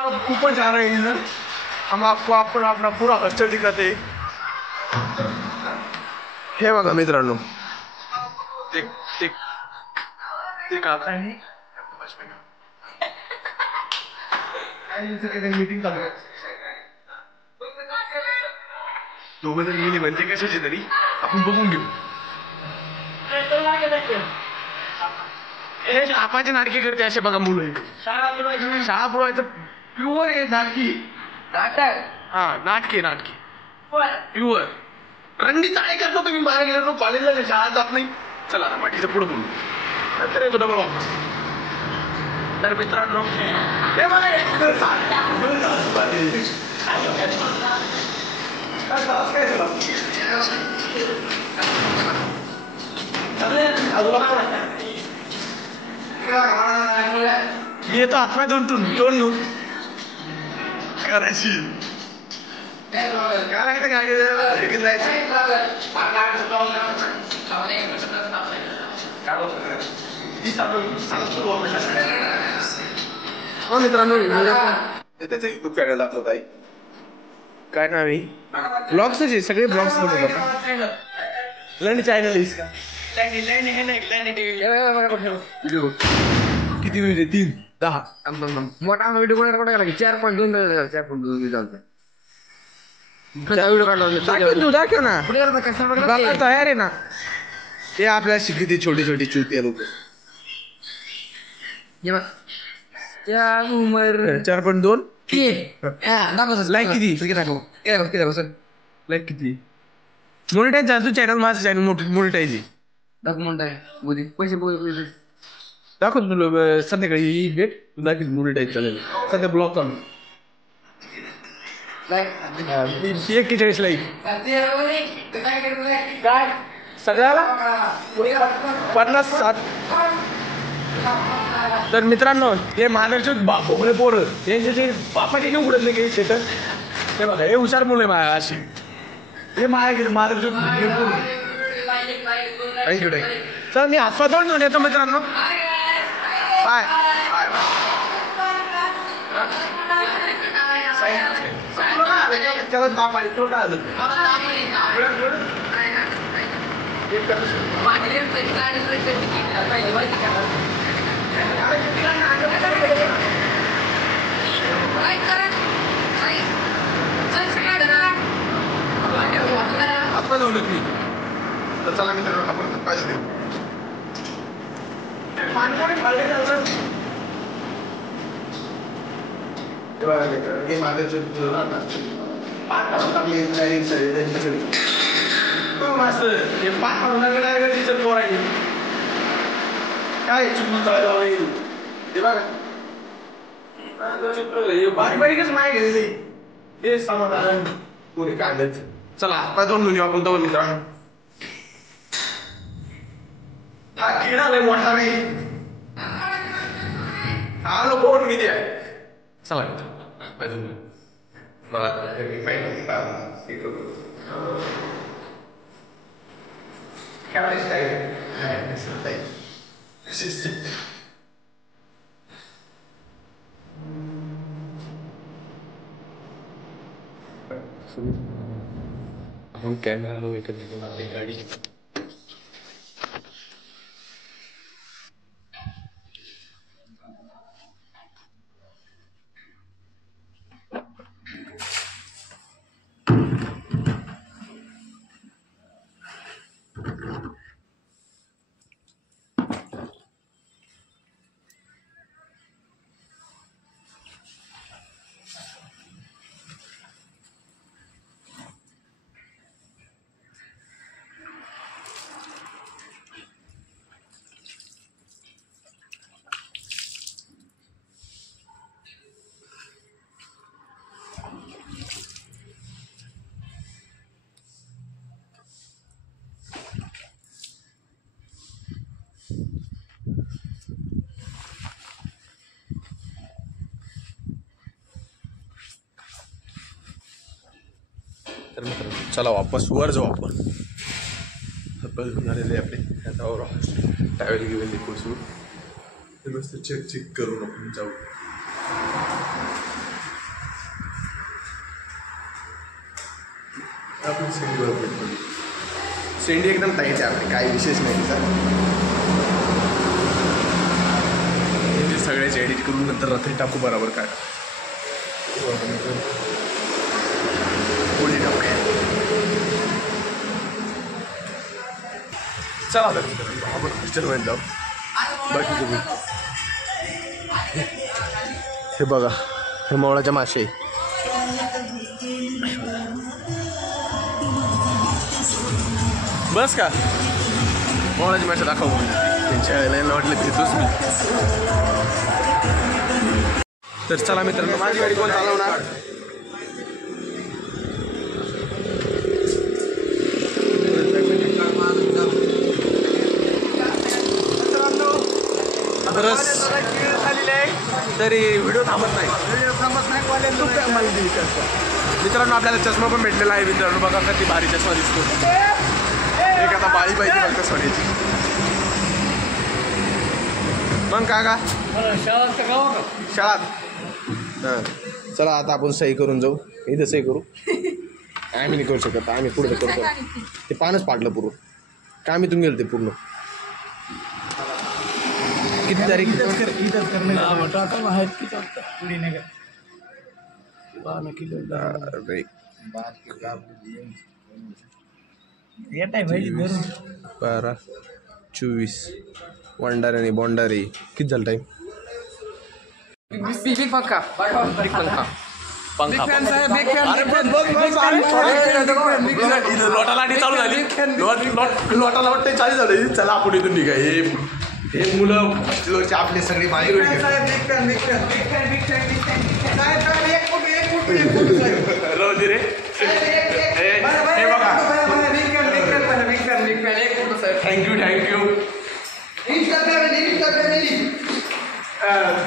ऊपर जा रहे हैं, हम आपको अपना पूरा हॉस्टल दिखाते हैं। हे बघा मित्रांनो, ते आता है मीटिंग चालू आहे, दोघं जण गेली म्हणते कशाची तरी, आपण बघून घेऊ। हे आपाचे नाटके करते असे बघा मुलं, शाळा पुरवायचं प्युअर आहे नाटकी, हा नाटके प्युअर रंडी चाळे करतो तुम्ही, बाहेर गेलो तो कॉलेजला शाळा जात नाही। चला ना बाकीचं पुढे बोलू, नंतर येतो डबल ऑफ। तर मित्रांनो हे मी येतो हातपाय दोन करायची मित्रांनो त्याचे युट्यूब चॅनल दाखवत आहे, काय नाव आहे ब्लॉग्स आहे, सगळे ब्लॉग्स लंड चॅनल आहे इसका, किती मिनिट 3:10 मोठा व्हिडिओ कोणा 4.2 चालतं व्हिडिओ काढला दाखव ना, तयार आहे ना। ते आपल्याला शिकते छोटी चुती लोक, 4.2 लाईक किती लाईक किती मोनिटाईज झालं चॅनल, माझं चॅनल मोनिटाईज आहे, पैसे दाखव तुला संध्याकाळी भेट, तू दाखव मोनिटाईज चालेल, सध्या ब्लॉग चालू 41 लाईक काय सगळ्याला 50-60। तर मित्रांनो हे महाराष्ट्र भोगळे पोरं त्यांचे बापाचे नाही उघडत नाही शेत, ते बघा हे हुशार मुलं आहे माझ्या अशी, हे महाराष्ट्र चल मी हातपाय धुवून येतो मित्रांनो, बाय। बापा चला मित्रांनो आपण पैसे देऊ, काय बारीकच माय घेतली हे समाधान कोणी काढायचं। चला हातपाय धुवून घेऊ आपण दोन मित्रांनो, हा किडा लय मोठा रे, आलो बोट किती आहे, चला हातपाय धुवून आपण कॅमेरा एकत्र गाडी तर मित्रांनो चला वापस वर जाऊ आपण, तब्बल झालेले आपले त्याच्यावर ट्रॅव्हल घेऊन पोचू, ते मस्त चेक करून आपण जाऊ। आपण सेंडी एकदम टाईट आहे आपली, काही विशेष नाही तिचा. सगळ्याचे एडिट करून नंतर रात्री टाकू बरोबर काय चला आपण हॉस्टेलमध्ये जाऊ. बाकी तुम्ही हे बघा, हे मोळाच्या मासे बस का मोळाची मासे दाखव. त्यांच्या वेळेला वाटलं घेतोच मी. तर चला मित्रांनो, माझी गाडी कोण चालवणार? तरी व्हिडिओ थांबत नाही. मित्रांनो आपल्याला चष्मा पण भेटलेला आहे. मित्रांनो बघा किती भारी चष्मा दिसतो. एक आता बाळी पाहिजे फक्त सोन्याची. मग का शाळात हां चला आता आपण सही करून जाऊ. इथं सही करू. आम्ही नाही करू शकत, आम्ही पुढे करतो. ते पानच पाडलं पूर्ण. काम इथून गेलं ते पूर्ण. किती तारीख? बारा 24 वंडारी आणि बोंडारी. किती झालं टाईम? लोटाला वाटतं चाळीस झालं. चला आपण इथून निघा. हे मुलं हॉस्टेलवरचे आपले सगळे माहीत थँक्यू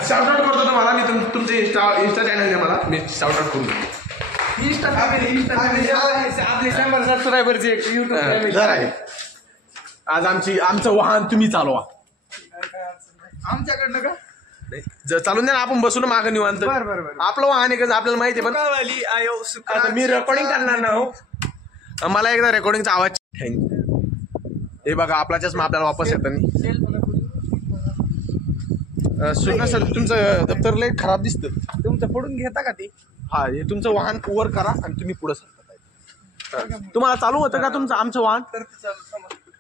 शाउटआउट करतो तुम्हाला मी. तुमचे इंस्टा चॅनल आहे, मला मी शाउटआउट करून देतो. आज आमचं वाहन तुम्ही चालवा. आमच्याकडनं का चालून द्या ना, आपण बसून मागं निवांत. आपलं वाहन आहे का आपल्याला माहिती आहे. पण आता मी रेकॉर्डिंग करणार ना. मला एकदा रेकॉर्डिंगचा आवाज. थँक्यू. हे बघा आपला चष्मा आपल्याला वापस येतो नाही. सुना सर तुमचं दप्तर लय खराब दिसतं. तुमचं पडून घेता का ते? हा हे तुमचं वाहन ओव्हर करा आणि तुम्ही पुढे सरका. तुम्हाला चालू होतं का तुमचं आमचं वाहन?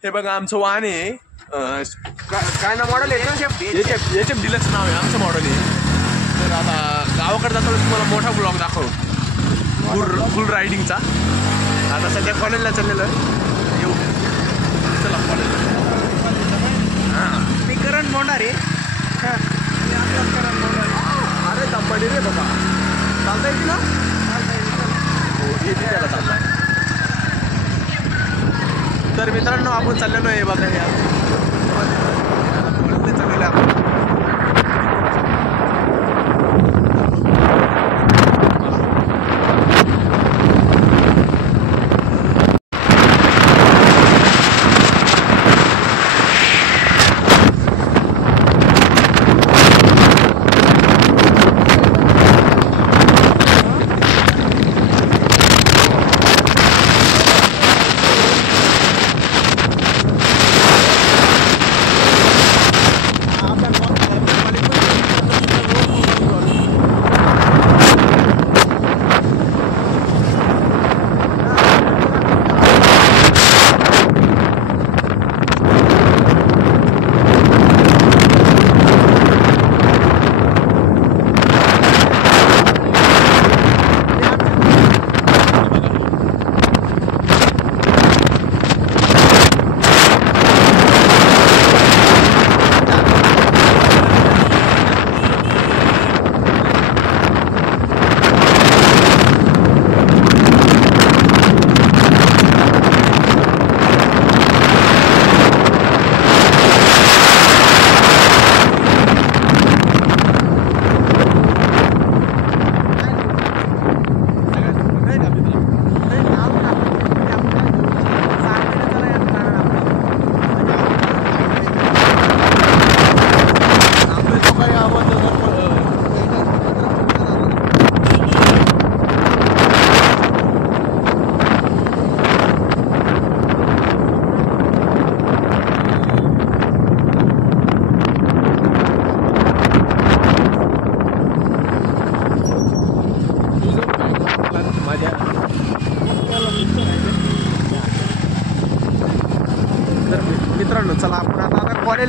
हे बघा आमचं वाहन आहे. काय ना मॉडेल आहे ना, याचे डिलक्स नाव आहे आमचं मॉडेल आहे. तर आता गावाकडे जातो तुम्हाला मोठा ब्लॉग दाखव फुल रायडिंगचा. आता सध्या कॉलेजला चाललेलं आहे. येऊ चला कॉलेजला. मी करंट मोडणार आहे. अरे दंपडी रे बाबा, चालता येते ना? हो येते त्याला चालता. तर मित्रांनो आपण चाललेलो आहे बघा. हे चाललेलं आपण.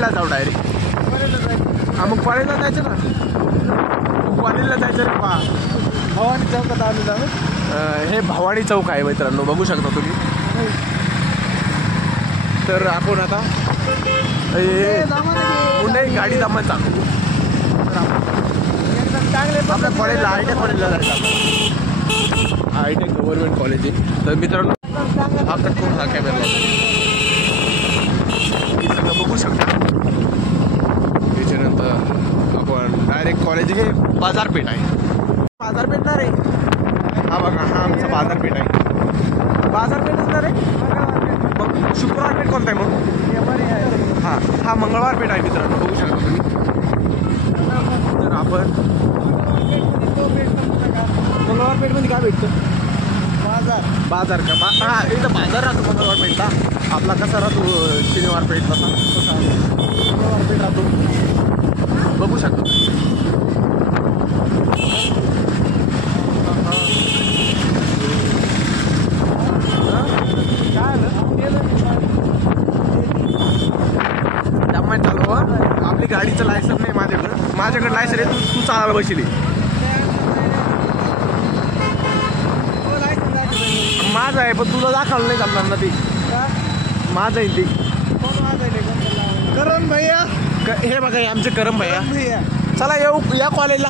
कॉलेजला जाऊ डायरेक्ट. हा मग कॉलेजला जायचं ना. कॉलेजला जायचं रे पहा. भवानी चौकात आम्ही जाऊ. हे भवानी चौक आहे मित्रांनो, बघू शकता तुम्ही. तर आपण आता पुणे गाडी दामत चालू. आपल्या कॉलेजला ITI कॉलेजला जायचं. ITI गव्हर्नमेंट कॉलेज आहे. तर मित्रांनो हा कट करून हा कॅमेरा सगळं बघू शकता. त्याच्यानंतर आपण डायरेक्ट कॉलेज हे बाजारपेठ आहे. बाजारपेठ ना रे. हा बघा हा आमचा बाजारपेठ आहे. बाजारपेठच ना रे. मग शुक्रवार पेठ कोणता आहे मग? हा मंगळवार पेठ आहे मित्रांनो, बघू शकता तुम्ही. तर आपण मंगळवार पेठमध्ये काय भेटतं? बाजार का? हा इथं बाजार राहतो मंगळवार पेठला. आपला कसा राहतो शनिवार पेठ, तसा मंगळवार पेठ राहतो, बघू शकतो. त्यामुळे चालू आपली गाडीचं लायसन नाही माझ्याकडे लायसन आहे. तू चालायला बसली. माझं आहे पण तुला दाखवलं नाही चालणार ना. ते माझं आहे. ते करण भैया. हे बघा हे आमचे करम भैया. चला येऊ या कॉलेजला.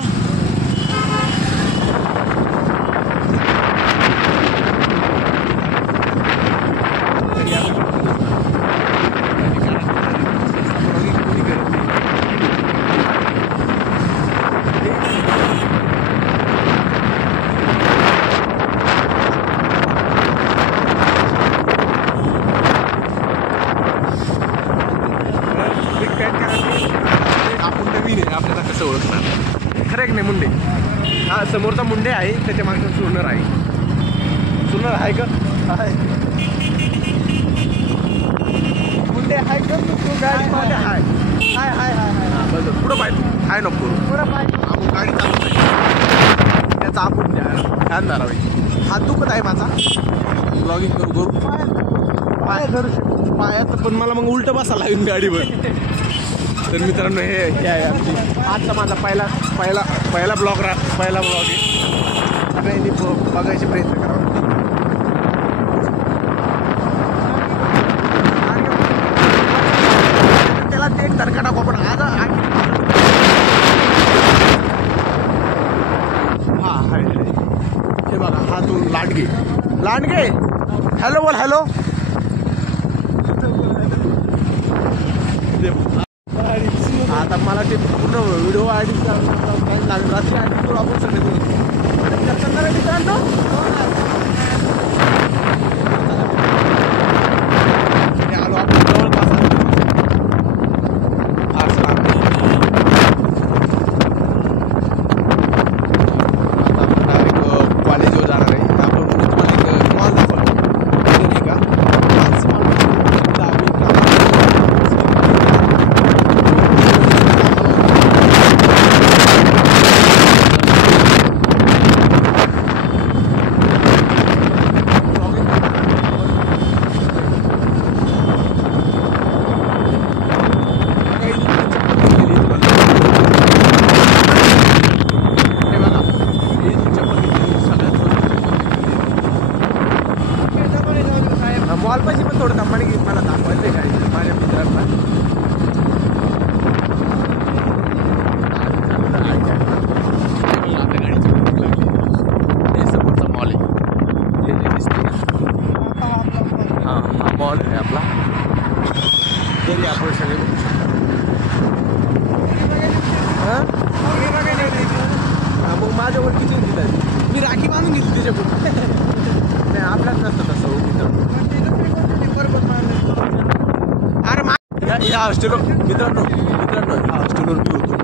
आपण नवीन आहे, आपल्याला कसं ओळखणार? खरं नाही मुंडे. हा समोरचा मुंडे आहे, त्याच्या मागचं सोनर आहे. सोनर आहे का? मुंडे हाय कर तू गाडीमध्ये. हाय हाय हाय हाय हाय. बरं पुढं पाहिजे. हाय नको पुढं पाहिजे. आपण गाडी चालू त्याचा आपण ध्यान धरावे. हात दुखत आहे माझा. ब्लॉगिंग करू पाय धरू शकतो. पायात पण मला मग उलटं बसायला लागेल गाडीवर. तर मित्रांनो हे आहे आमची आजचा माझा पहिला ब्लॉग आहे. सगळ्यांनी बघायचे प्रयत्न करावा. त्याला ते एक तडका टाकू आपण. आज हा हाय हे बघा हा तू लांडगे. हॅलो बोल. हॅलो आता मला ते पूर्ण व्हिडिओ एडिट करायला लागेल. रात्री एडिट करू आपण सगळे मित्रांनो. आलो आपण जवळपास. हा चला आपण डायरेक्ट कॉलेजवर जाणार आहे. आपण तुम्हाला एक मॉल दाखवतो नाही का. मॉलपाशी पण थोडं कंपनी मला दाखवायचं आहे गाडी माझ्या मित्रांना. आपल्या गाडीची हे समोरचा मॉल आहे. हे जे दिसते हा मॉल आहे आपला. तरी आपण सगळे बघू शकतो. मग माझ्यावर किती दिलं मी राखी बांधून घेतली त्याच्याकडून. नाही आपल्याच नसतं तसं अरे या हॉस्टेलवर मित्रांनो ह्या हॉस्टेलवर मी होतो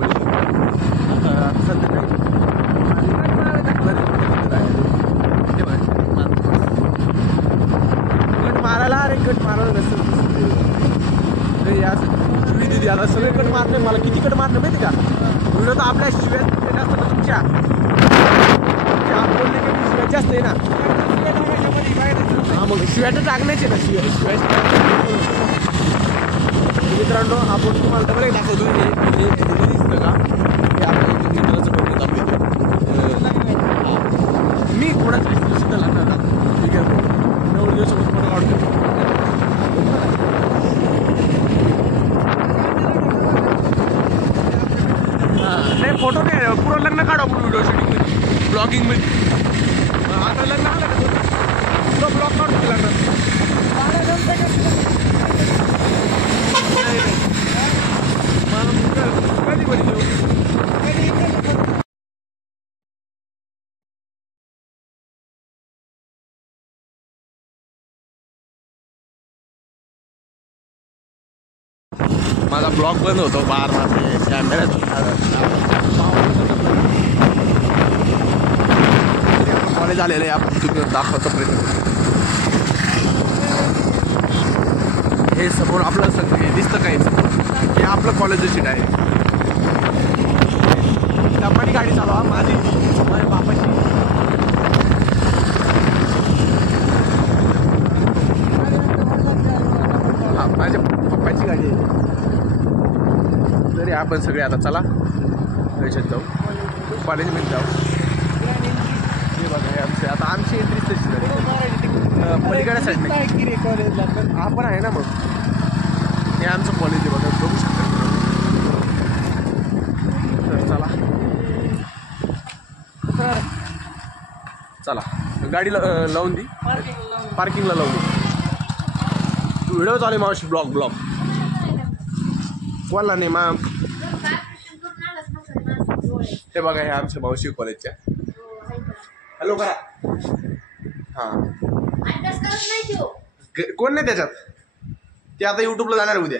कट मारायला. अरे कट मारायला नसतं या दिदी आता सगळे कट मारले. मला किती कट मारलं माहिती का? व्हिडिओ तर आपल्या शिव्यात जास्त ना तुमच्या बोलले की शिव्यात जास्त आहे ना. हा मग शिव्या तर टाकण्याचे ना. शिव्या मित्रांनो आपण तुम्हाला डबल एक दाखवतो हे फोटो दिसतं का हे आपल्या मित्राचं फोटो दाखवतो मी कोणाच सुद्धा लागणार का ठीक आहे एवढं दिवसापासून फोटो काढतो नाही फोटो नाही पुरं लग्न काढू आपण व्हिडिओ शूटिंगमध्ये ब्लॉगिंगमध्ये आता लग्न आलं का पुरं ब्लॉग काढतो लग्नात कधी बघितलं माझा ब्लॉग बंद होतो बाहेर कॅमेऱ्यात कॉलेज आलेलं आहे आपण तुम्ही दाखवायचा प्रयत्न हे समोर आपलं सगळं दिसतं काय हे आपलं कॉलेजचं सीट आहे आपली गाडी चालवा माझी माझ्या बापाची हा माझ्या पप्पाची गाडी आहे तरी आपण सगळे आता चला याच्यात जाऊ कॉलेजमध्ये जाऊ हे बघा हे आमचे आता आमची एंट्रीच तशी झाली पलीकडे साईड नाही आपण आहे ना मग हे आमचं कॉलेज आहे बघा बघू शकता चला चला गाडीला लावून दी पार्किंगला लावून दी व्हिडिओ चालू आहे मावशी ब्लॉग बोला नाही मॅम हे बघा हे आमच्या मावशी कॉलेजच्या हॅलो करा हां कोण नाही त्याच्यात ते आता युट्यूबला जाणार उद्या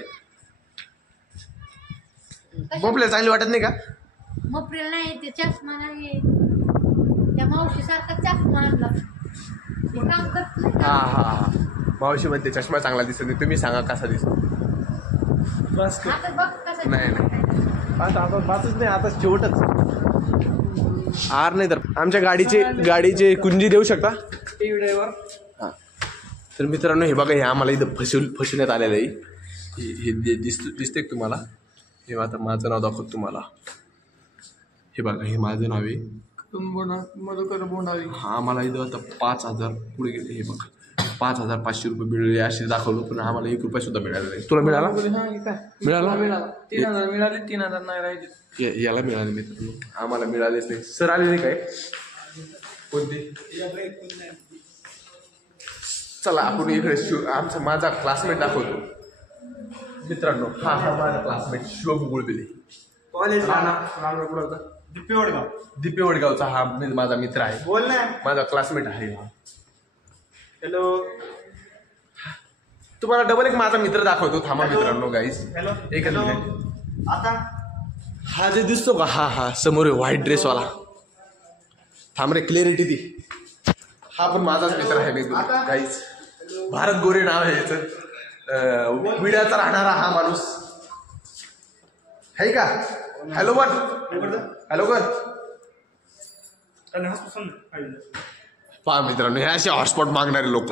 मोपल्या चांगली वाटत नाही का मोपरेल नाही ते चष्मा नाही त्या मावशी सारखा चष्मा आणला काम करत हा हा हा मावशी मध्ये चष्मा चांगला दिसत नाही तुम्ही सांगा कसा दिसतो बस आता बघ कसं नाही आता बातच नाही आता शेवटच आर नाही तर आमच्या गाडीचे कुंजी देऊ शकता हां तर मित्रांनो हे बघा हे आम्हाला इथं फसवण्यात आलेलं आहे हे दिसते तुम्हाला हे आता माझं नाव दाखवतो तुम्हाला हे बघा हे माझं नाव आहे मधुकर बोंडावी हा आम्हाला इथं आता 5,000 पुढे गेले हे बघा 5,500 रुपये मिळाले असे दाखवलं पण आम्हाला 1 रुपया सुद्धा मिळाला नाही तुला मिळाला मिळाला 3,000 मिळाले 3,000 नाही राहिले याला मिळाले मित्रांनो आम्हाला मिळालेच नाही सर आलेले काय कोणते चला आपण इकडे माझा क्लासमेट दाखवतो मित्रांनो हा माझा क्लासमेट शिवम गुळबिले कॉलेज दिपे वडगावचा हा माझा मित्र आहे बोल ना माझा क्लासमेट आहे हा हॅलो तुम्हाला डबल एक माझा मित्र दाखवतो थांबा मित्रांनो गाईज एक आता हा जे दिसतो का हा समोर व्हाईट ड्रेसवाला थांब रे क्लिअरिटी ती हा पण माझाच मित्र आहे मी गाईज भारत गोरे नाव आहे याचं विड्याचा राहणारा हा माणूस आहे का हॅलो वन हॅलो वन पहा मित्रांनो हे असे हॉटस्पॉट मागणारे लोक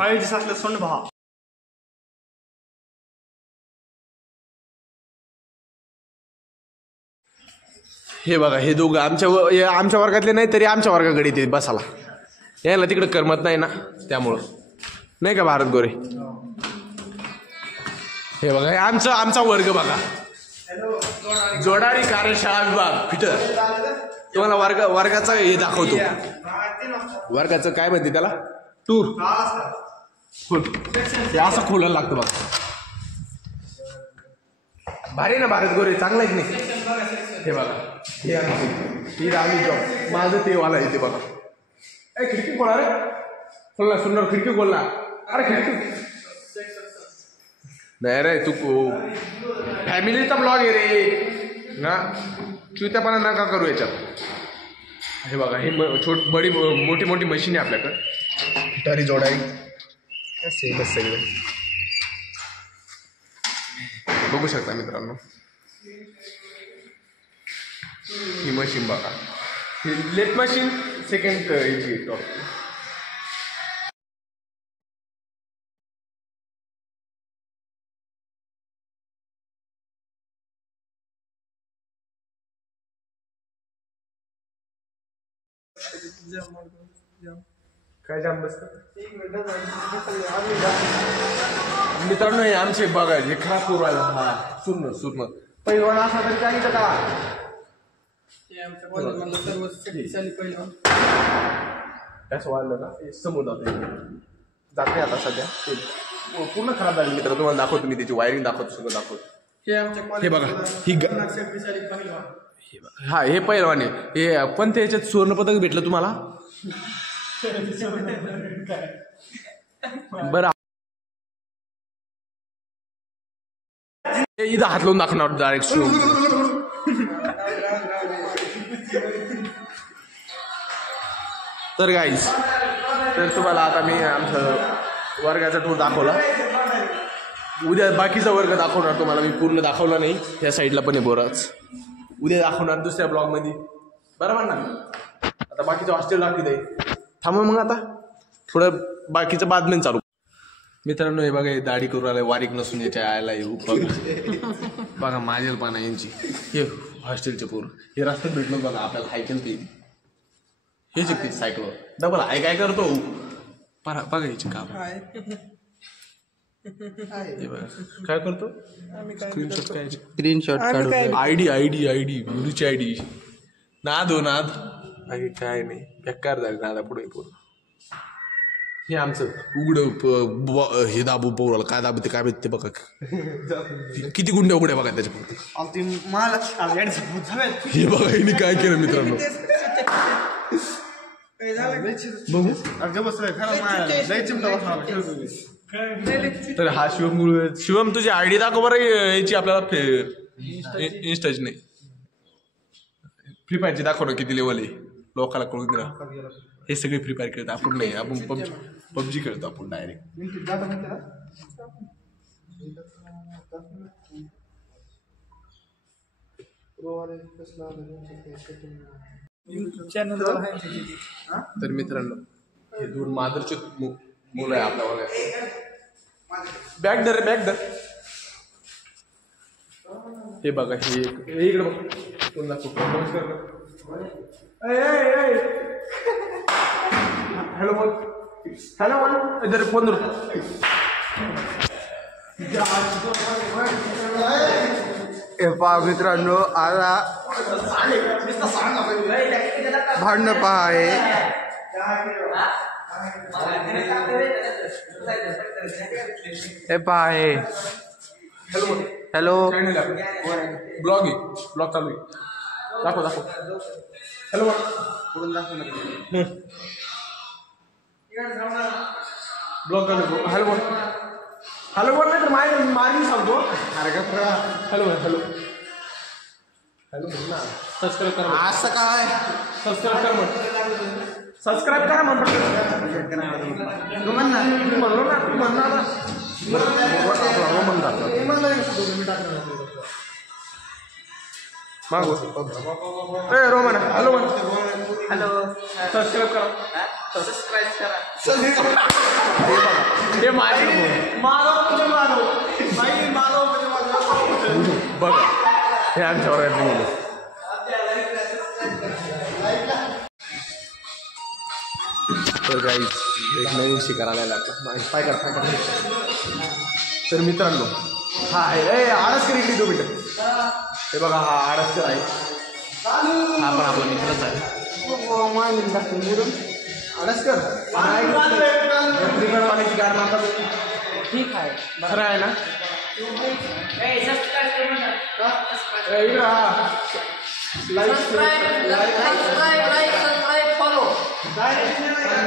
हे बघा हे दोघं आमच्या वर्गातले नाही तरी आमच्या वर्गाकडे ते बसाला यायला तिकडे करमत नाही ना त्यामुळं नाही का भारत गोरे हे बघा हे आमचा वर्ग बघा जोडारी कार्यशाळा विभाग फिटर तुम्हाला वर्गाचा हे दाखवतो वर्गाचं काय म्हणते त्याला टूर हे असं खोलायला लागतं बघा भारी ना भारत गोरे चांगला आहे की नाही हे बघा हे आम्ही जॉब माझं ते वाला आहे ते बघा खिडकी खोला रे खोल ना सुंदर खिडकी खोल ना अरे खिडकी नाही रे तू फॅमिलीचा ब्लॉग आहे रे ना चुत्यापणा नका करू याच्यात हे बघा हे मोठी मोठी मशीन आहे आपल्याकडं तरी जोडाई सेमच सगळे बघू शकता मित्रांनो ही मशीन बघा ही लेट मशीन सेकंड याची टॉप काय जाम बसत मित्रांनो हे आमचे बघा हे खराब करू राहिला हा सुर्ण पैलवान असा तरी काही का कसं वाढलं ना समोर जाते आता सध्या पूर्ण खराब झाली मित्र तुम्हाला दाखवतो मी त्याची वायरिंग दाखवतो सगळं दाखवतो हे बघा ही हा हे पैलवान आहे हे पण त्याच्यात सुवर्ण पदक भेटलं तुम्हाला बरं इथं हात लावून दाखवणार डायरेक्ट तर गाईज तर तुम्हाला आता मी आमचं वर्गाचा टूर दाखवला उद्या बाकीचा वर्ग दाखवणार तुम्हाला मी पूर्ण दाखवला नाही या साईडला पण आहे बोराच उद्या दाखवणार दुसऱ्या ब्लॉगमध्ये बरोबर ना आता बाकीचं हॉस्टेल दाखवत आहे थांबून मग आता थोडं बाकीचं बातमी चालू मित्रांनो हे बघा दाढी करू राहिला वारीक नसून याच्या आयला येऊ बघा माझेल पाना यांची हे हॉस्टेलचे पोर हे रस्त्यात भेटलो बघा आपल्याला हायकेल ते हे शिकते सायकलवर डबल हाय काय करतो बघा याची काम काय करतो स्क्रीनशॉट काढू आयडी मुलीची आयडी नाद काय नाही बेकार झाली नादा पुढे पूर्ण हे आमचं उघड हे दाबू पोराला काय दाबते काय भेटते बघा किती गुंडे उघडे बघा त्याच्या हे बघा हिने काय केलं मित्रांनो बघू तर हा शिवम तुझी आयडी दाखव बरं याची आपल्याला इंस्टाची नाही फ्री फायरची दाखव ना किती लेवल आहे लोकांना कळून दिला हे सगळे फ्री फायर खेळतो आपण नाही आपण पबजी खेळतो आपण डायरेक्ट तर मित्रांनो हे दूर मादरचे मुलं आहे आपल्या वर्गात बॅग धर हे बघा हे इकडे बघ हॅलो इधर फोन मित्रांनो आता भांडण पहा आहे हे पहा आहे हॅलो ब्लॉग चालू आहे दाखव हॅलो ब्लॉग चालू हॅलो बोल नाही तर मार्गी सांगतो हॅलो सबस्क्राईब करा असं काय सबस्क्राईब करा म्हणतो मागो रोमन हॅलो सबस्क्राईब करा बघा हे आमच्या वर्गात तर काही एक नवीन शिकायला लागला काय कर तर मित्रांनो हा आहे आडसकर इकडे दो मिनिट हे बघा हा आडसकर आहे हा पण आपला मित्रच आहे आडसकर पाण्याची गाड मारतात ठीक आहे खरं आहे ना इकडं हा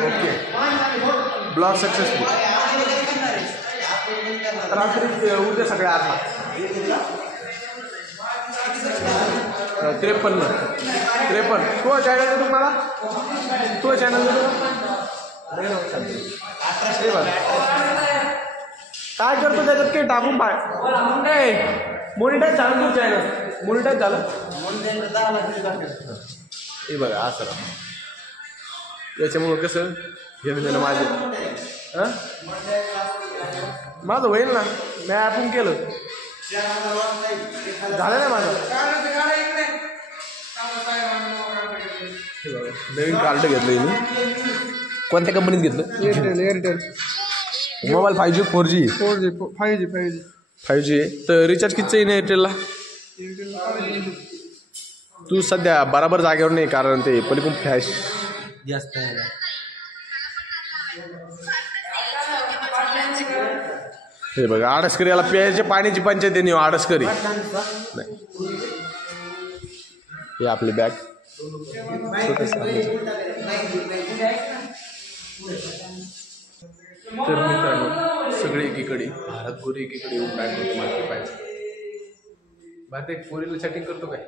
ओके ब्लॉग सक्सेसफुल रात्री उद्या सगळ्या आता 53 तो चॅनल आहे तुम्हाला तो चॅनल काय करतो त्याच्यात काही टाकून पाय मॉनिटाईज झालं तू चॅनल मॉनिटाईज झालं हे बघा असं याच्यामुळं कसं हे म्हणजे माझे माझं होईल ना मी आपण केलं झालं ना माझं नवीन कार्ड घेतलं मी. कोणत्या कंपनीत घेतलं? Airtel mobile 5G 4G 4G 5G 5G आहे. तर रिचार्ज कितीचं येईल एअरटेलला? तू सध्या बराबर जागेवर नाही, कारण ते पलीकडून फ्लॅश जास्त आहे. हे बघा आडसकरी याला प्यायच्या पाण्याची पंचायत आहे. आडसकरी नाही. हे आपली बॅग तर मित्रांनो सगळे एकीकडे भारत गोरी एकीकडे येऊन बॅग होतो मार्केट पाहिजे. भारत एक पोरीला सेटिंग करतो काय?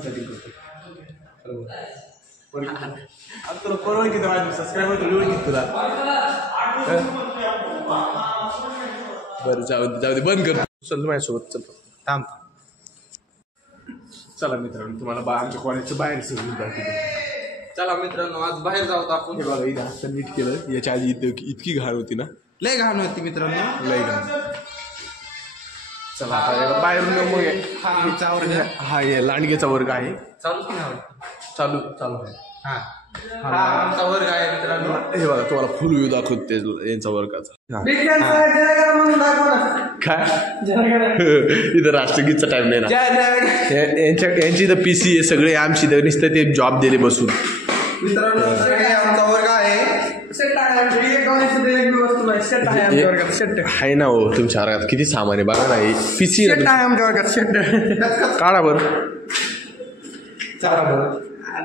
सेटिंग करतो तुला परवा किती माझे सबस्क्रायबर तुला किती तुला? बरं जाऊ दे बंद कर. चल माझ्यासोबत चल थांब. चला मित्रांनो तुम्हाला आमच्या कॉलेजचं बाहेर सगळं दाखवतो. चला मित्रांनो आज बाहेर जाऊ आपण. हे बघा इथं आता नीट केलं. याच्या आधी इतकी घाण होती ना, लय घाण होती मित्रांनो, लय घाण. चला आता बाहेरून येऊ मग. हा आमचा वर्ग हा हे लांडगेचा वर्ग आहे. चालू की नाही? चालू आहे. हा आमचा वर्ग आहे मित्रांनो. हे बघा तुम्हाला फुल व्ह्यू दाखवते यांचा वर्गाचा. काय इथं राष्ट्रगीतचा टाइम नाही ना यांची इथं PC आहे सगळे. आमची इथं नुसतं ते जॉब दिले बसून. मित्रांनो आमचा वर्ग आहे. आहे ना हो तुमच्या वर्गात किती सामान आहे बघा ना. PC आमच्या वर्गात काढा बरं.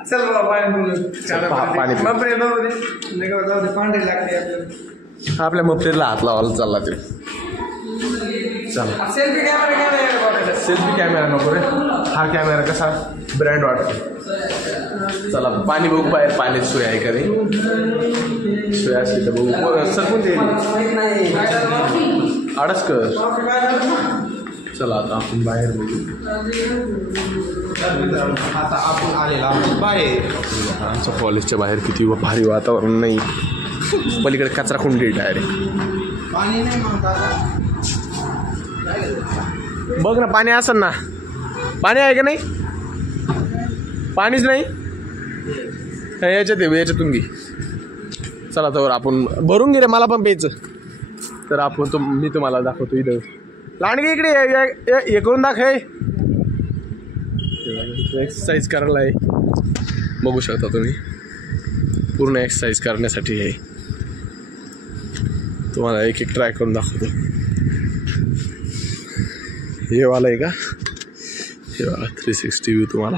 चल पाणी पांढरे लागते आपल्या मफलेला हात लावायला चालला ते. चला सेल्फी कॅमेरा नको रे. हा कॅमेरा कसा ब्रँड वाटतो. चला पाणी बघू बाहेर. पाण्याची सोय आहे का नाही? सोय असली तर बघू. सरकून देईल आडसकर. चला आता आपण बाहेर बघू. आता आपण आलेला बाहेर. आमच्या कॉलेजच्या बाहेर किती भारी वातावरण नाही. पलीकडे कचरा कुंडी डायरेक्ट. पाणी नाही बघ ना पाणी असेल ना. पाणी आहे का नाही? पाणीच नाही याच्यातून घे. चला तर आपण भरून घे रे. मला पण प्यायचं. तर आपण मी तुम्हाला दाखवतो इथं लांडगे इकडे हे करून दाखव. एक्सरसाइज करायला आहे बघू शकता तुम्ही. पूर्ण एक्सरसाइज करण्यासाठी आहे. तुम्हाला एक ट्राय करून दाखवतो. हे वाला आहे का? हे वाला 360 व्ह्यू तुम्हाला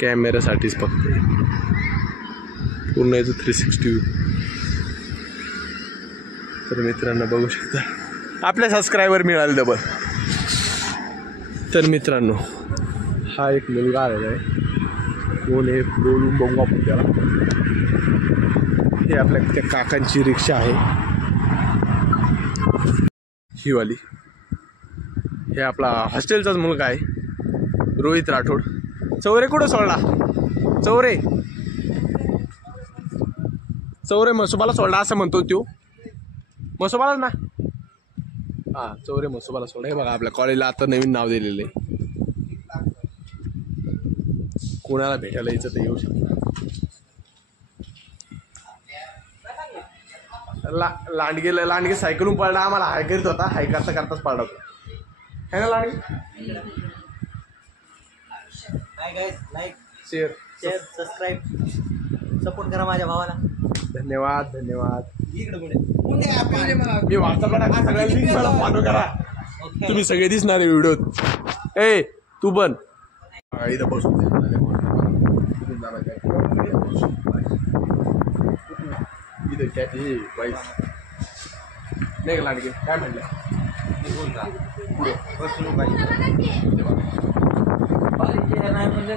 कॅमेऱ्यासाठीच फक्त. पूर्ण याचं 360 व्ह्यू. तर मित्रांनो बघू शकता आपल्या सबस्क्रायबर मिळाले डबल. तर मित्रांनो हा एक मुलगा आलेला आहे. कोण हे बोलून बघू आपण त्याला. हे आपल्या त्या काकांची रिक्षा आहे ही वाली. हे आपला हॉस्टेलचाच मुलगा आहे रोहित राठोड. चौरे कुठं सोडला? चौरे मसोबाला सोडला असं म्हणतो तो. मसोबालाच ना. हां चौरे मसोबाला सोडा. हे बघा आपल्या कॉलेजला आता नवीन नाव दिलेलं आहे. कोणाला भेटायला यायचं तर येऊ शकतं. लांडगे सायकलून पडला. आम्हाला हाय करीत होता. हाय करताच पडला होता. है ना Landge? Like share subscribe support करा माझ्या भावाला. धन्यवाद. इकडे पुढे मी व्हॉट्सअपला सगळ्यांनी फॉलो करा. तुम्ही सगळे दिसणार आहे व्हिडिओत. ए तू पण इथं बसून इथं काय वाईस नाही लांडगे काय म्हणलं?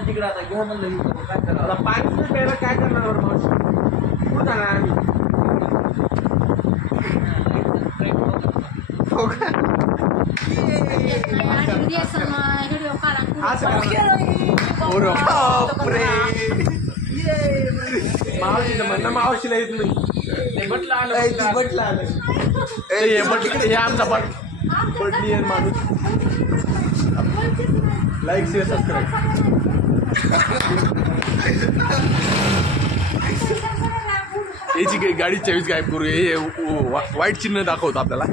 तिकडे आता घ्या म्हणलं काय करा. पाणी प्यायला काय करणार कुठं जाणार आम्ही? हो का? मावशीला म्हणणं मावशीला येत नाही. बटला आलं. हे आमचा बटली आहे माणूस. Like share subscribe. याची गाडी चावीच गायब करू. हे वाईट चिन्ह दाखवतो आपल्याला.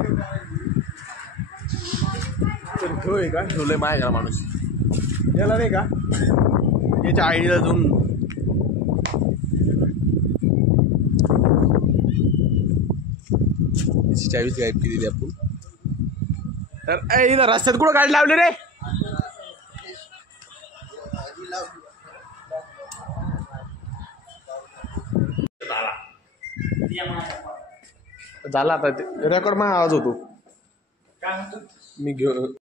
तर ठेवूय का ठेवलंय माझ्या माणूस याला नाही का याच्या आईला जाऊन याची चावीच गायब केलेली आपण. तर इथं रस्त्यात कुठं गाडी लावली रे. झाला आता रेकॉर्ड मा आवाज होतो मी घेऊन.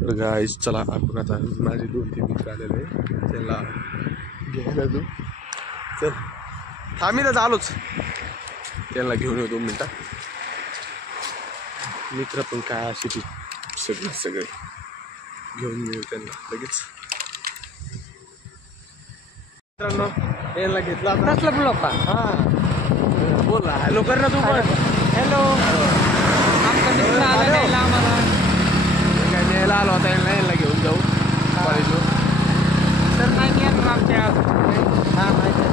तर गाईस चला आपण आता माझे 2-3 मित्र आलेले त्याला घ्यायला जाऊ. चल थांबी तर आलोच त्यांना घेऊन येऊ 2 मिनिटात. मित्र पण काय असे ती सगळे घेऊन येऊ त्यांना लगेच. मित्रांनो यांना घेतला कसला ब्लॉक हा बोल हॅलो कर ना तू पण. हॅलो आमचा मित्र आला नाही आम्हाला काय न्यायला आलो होता यांना घेऊन जाऊ कॉलेजवर. तर नाही येणार आमच्या हा माहिती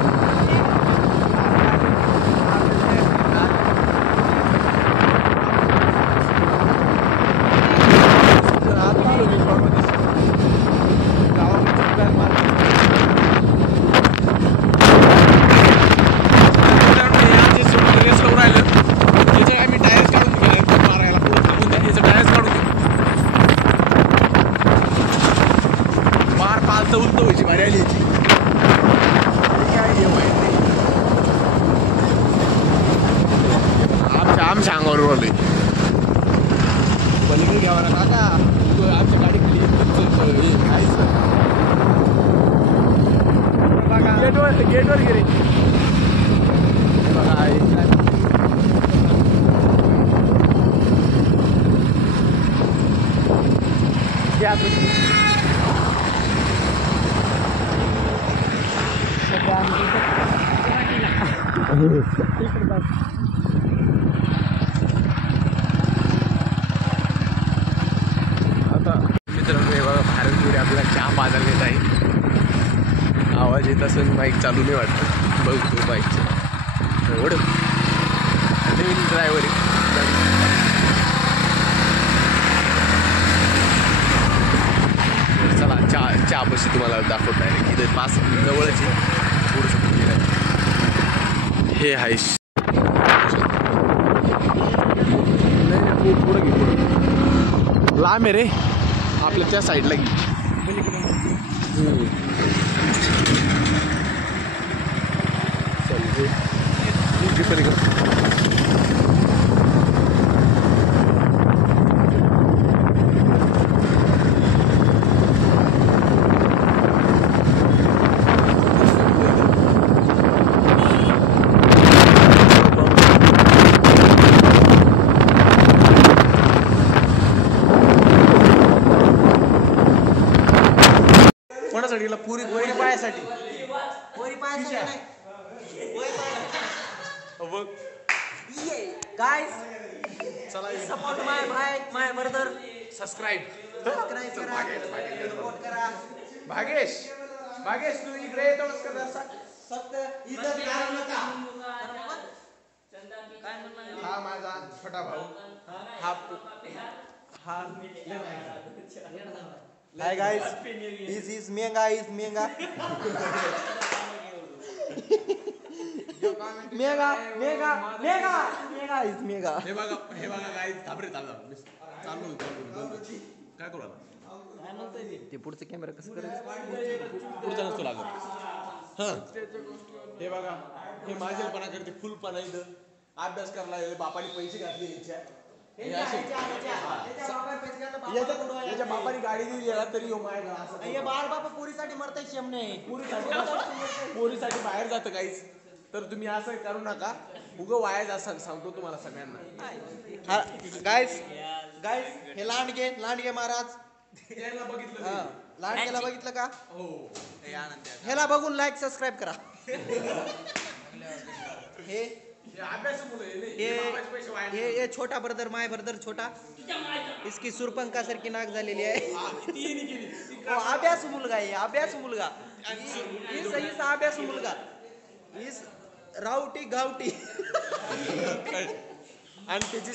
उलट व्हायची भारी आली याची काय हे माहित नाही. आमच्या अंगावर रोले पलीकडे घ्यावा ना काका. आमच्या गाडी खाली गेटवर गेले बघा. आता मित्रांनो हे बघा भारतपुरी आपल्याला चहा पाजायला घेत आहे. आवाज येत असेल बाईक चालू नाही वाटतं. बघतो बाईकचं एवढं नवीन ड्रायव्हर चला चहा बशी तुम्हाला दाखवत आहे. इथे पास जवळच थोडंसं हे आहे. पुढं घे पुढं लांब आहे रे आपल्या त्या साईडला घे. कोणासाठी पुरी पुरी पायासाठी पोरी पायासाठी बघ गाइस चला सपोर्ट माय ब्रदर. सबस्क्राईब सबस्क्राइब करा सपोर्ट करा. भागेश तू इकडे येतोस का जरा फक्त इज्जत करू नका. हा माझा छोटा भाऊ हा हाय गाइस इज मेंगा मेंगा इज मेंगा. हे बघा गाईस थांब रे चालू काय करू आता ते पुढचं कॅमेरा कसं करायचं पुढचा नसतो लागत. हा हे बघा हे माझेपणा करते फुलपणा इथं अभ्यास करायला बापाने पैसे घातले याच्या बापाने गाडी दिली याला तरी बाळ बापा पुरीसाठी मरताय शेम नाही. पोरीसाठी बाहेर जातं काहीच. तर तुम्ही असं करू नका उगं वाया सांगतो तुम्हाला सगळ्यांना. गाइस हे लांडगे महाराज बघितलं लांडगेला बघितलं का. हो ह्याला बघून लाईक सबस्क्राईब करा. हे हे अभ्यास मुलं आहे, नाही. ये बाबाचे पैसे वाया ये ये छोटा ब्रदर माय ब्रदर छोटा इसकी सुरपंका सारखी नाक झालेली आहे ती येणी केली. ती ओ, अभ्यास मुलगा आहे अभ्यास मुलगा इस अभ्यास मुलगा इस रावटी गावटी आणि त्याची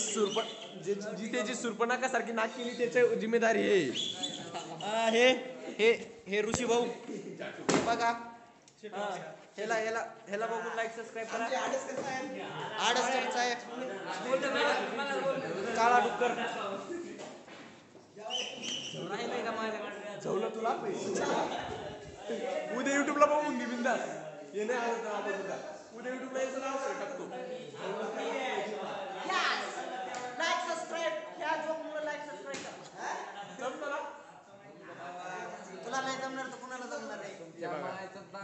जी त्याची सुरपणाकासारखी नाक केली त्याची जिम्मेदारी आहे. हे ऋषी भाऊ हे बघा ह्याला बघून लाईक सबस्क्राईब करा. आडसकरचा आहे काळा डुक्कर राहिलंय का माझ्याकडे ठेवलं तुला पैसे उद्या युट्यूबला बघून घे बिंदास. हे नाही आवडत आपण तुला. उद्या युट्यूबला याचं नाव टाकतो. लाईक सबस्क्राईब ह्या जोकमुळे लाईक सबस्क्राईब करा. जमतं ना? तुला नाही जमणार तर कुणाला जमणार नाही. हे बघा,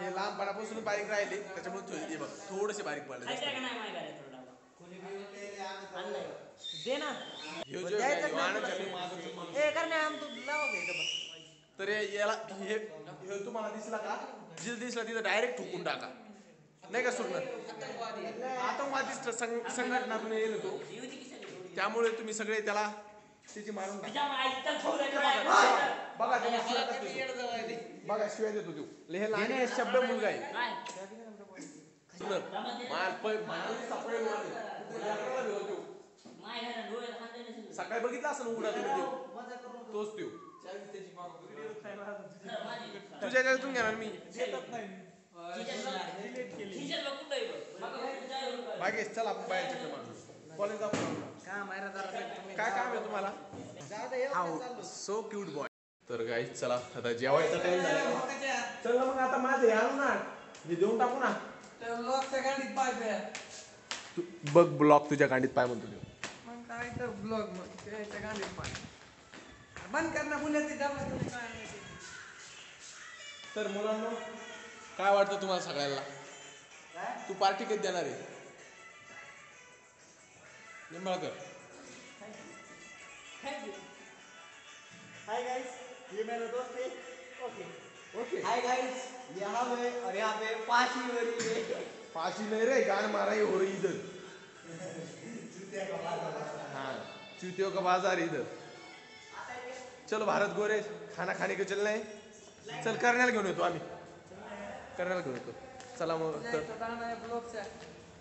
हे लहानपणापासून बारीक राहिले त्याच्यामुळे हे बघ थोडेसे बारीक पडले. दे ना ह्यो जो द्यायचं आहे, नाही वाहनाच्या तुला. मी मागवतो म्हणून. ए करणे आम तू लावा का इथं बघ. तर याला हे तुम्हाला दिसला का जिथं दिसला तिथं डायरेक्ट ठोकून टाका नाही का सोडणार. आतंकवादी संघटनातून येईल तो त्यामुळे तुम्ही सगळे त्याला त्याची मारून टाका. बघा त्याला शिव्या कसं देतो. बघा शिव्या देतो तो हे लहान शब्द मुलगा आहे. सकाळी बघितलं असं उघडा तुम्ही तोच त्यो तुझ्या घरातून घेणार मी भागेश चल आपण बाहेर चक्कर मारू कॉलेज जाऊ. काय काम आहे तुम्हाला. So cute boy. तर गाईस चला आता जेवायचा टाइम झाला. चल ना मग आता माझे आणू ना हे देऊन टाकू ना. तू बघ ब्लॉक तुझ्या गाडीत पाय म्हणतो देऊ. मग काय तर ब्लॉग मग त्याच्या गाडीत पाय बंद कर ना पुण्याची डबा. तर मुलांना काय वाटतं तुम्हाला सगळ्यांना. तू पार्टी कधी देणार आहे निंबाळकर. हाय गाइस ये मेरा दोस्त है. ओके ओके हाय गाइस यहाँ पे और यहाँ पे फांसी हो रही है. फाशी नाही रे गान माराई हो रही इधर. हाँ चूतियों का बाजार इधर. चलो भारत गोरे खाना खाने के चलना है. चल करण्याला घेऊन येतो आम्ही करण्याला घेऊन येतो. चला मग ब्लॉगच्या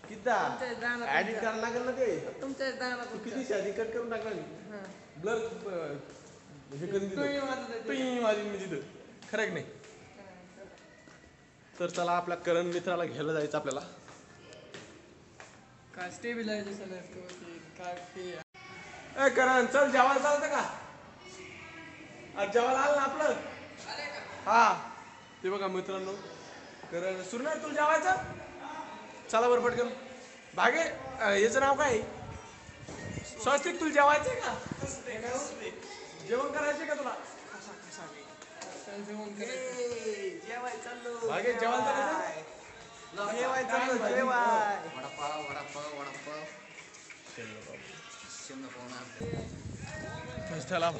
किती ऍडिट करायला लागेल ना ते. तुमच्या दाना तू किती शादी कट करून टाकला मी ब्लर हे करून दिलं माझी मी तिथं खरं की नाही. तर चला आपल्या करण मित्राला घ्यायला जायचं आपल्याला. काय स्टेबिलायझेशन काय ते ए करण चल जेवायला चालतं का. आज जेवायला आलं ना आपलं. हा ते बघा मित्रांनो करण सुरणार तुला जेवायचं. चला बरं पटकन भागे याचं नाव काय स्वस्तिक. तुला जेवायचंय का जेवण करायचंय का तुला. जेवाय चाललो भागे जेवण जेवाय चाललो जेवाय. चला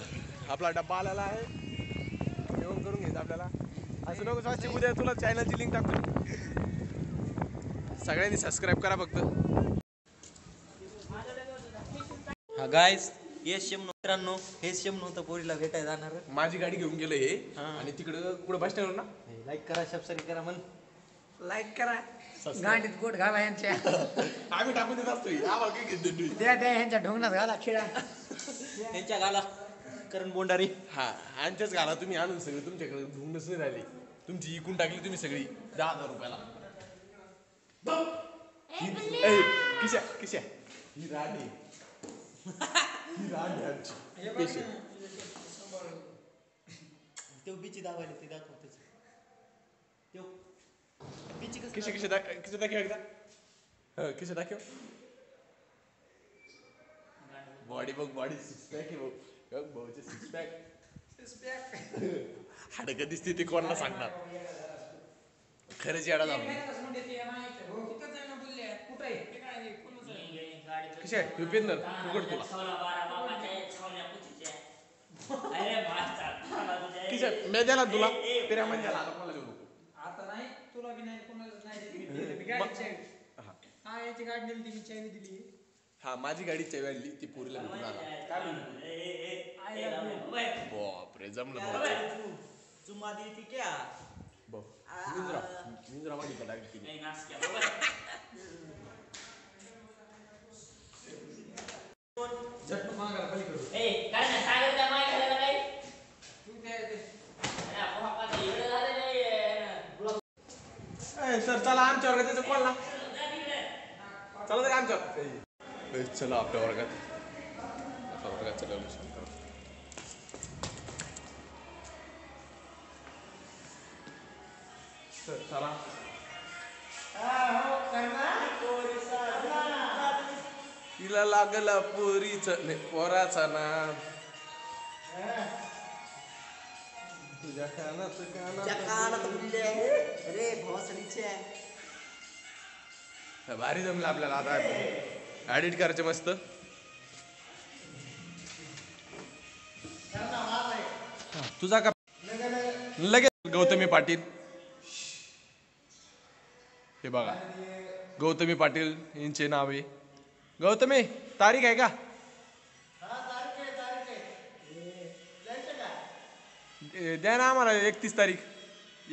आपला डब्बा आलेला आहे. जेवण करून घ्यायचं आपल्याला. असं नको स्वस्तिक उद्या तुला चॅनलची लिंक टाकतो. सगळ्यांनी सबस्क्राईब करा फक्त. हा गाइस हे शेम मित्रांनो हे शेम नव्हतं पोरीला भेटायला जाणार. माझी गाडी घेऊन गेलं हे आणि तिकडं कुठं बस स्टँडवर ना. लाईक करा सबस्क्राईब करा म्हण. लाईक करा गाडीत गोट घाला यांच्या आम्ही टाकून देत असतो आम्हाला काय घेत नाही. द्या ह्यांच्या ढोंगणात घाला खिळा. त्यांच्या गाला करण बोंडारी. हा आमच्याच घाला तुम्ही आणून सगळे तुमच्याकडे ढुंगच नाही राहिली. तुमची इकून टाकली तुम्ही सगळी 10,000 रुपयाला. किशा किशा ही राणी ही राणी आमची पेशंट. ते बीची दावायला ते दाखव त्याचं. ते बीची कसं किशा किशा दाखव एकदा. किशा दाखव. बॉडी बघ बॉडी सिक्स पॅक आहे बघ भाऊचे सिक्स पॅक. हाडकं दिसते ते कोणाला सांगणार. खरंच येडा झाला. कशी आहे युपेंद्र उघड तुला. किशा मी द्याला तुला पेरा म्हणजे आता कोणाला देऊ नको. आता नाही तुला बी नाही कोणाला नाही. हा याची गाडी नेली ती मी चायनी दिली. हा माझी गाडी चेवाडली ती पोरीला भेटून आला. काय बोलतो बापरे जमलं भाऊ. चुम्मा दी थी क्या? मिंद्रा मागितला डायरेक्ट तिने. झट मागायला पलीकडे. सर चला आमच्या वर्गात कॉल ना. चला तर आमच्या चला आपल्या वर्गात चला. चला तिला लागला पोरीच पोराचा नाम तुझ्या कानात बुलले रे भोसडीचे. भारी जमलं आपल्याला. आता एडिट करायचे मस्त. तुझा का लगेच गौतमी पाटील. हे बघा गौतमी पाटील यांचे नाव आहे. गौतमी तारीख आहे का? द्या ना आम्हाला 31 तारीख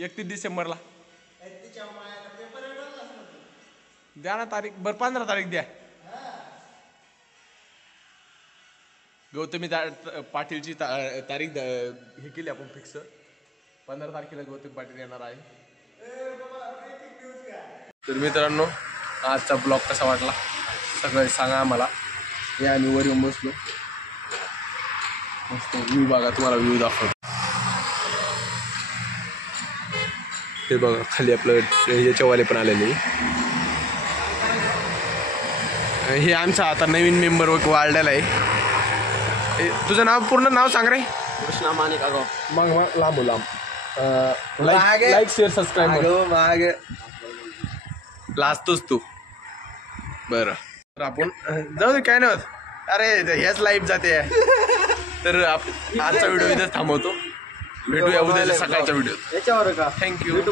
31 डिसेंबरला द्या ना तारीख. बरं 15 तारीख द्या. गौतमी पाटीलची तारीख हे केली आपण फिक्स. 15 तारखेला गौतमी पाटील येणार आहे. तर मित्रांनो आजचा ब्लॉग कसा वाटला सगळं सांगा आम्हाला. या आम्ही वर येऊन बसलो मस्त व्ह्यू बघा. तुम्हाला व्ह्यू दाखवतो. हे बघा खाली आपलं याच्यावाले पण आलेले. हे आमचा आता नवीन मेंबर वाढलेला आहे. तुझं नाव पूर्ण नाव सांग रे. कृष्णा मानिक आगाव. मग लांब लाईक शेअर सबस्क्राईब मागे लाजतोस तू. बरं तर आपण जाऊ दे काय नाही होत. अरे ह्याच लाईव्ह जाते. तर आजचा व्हिडिओ इथेच थांबवतो. भेटूया उद्याच्या सकाळच्या व्हिडिओ. याच्यावर का थँक्यू.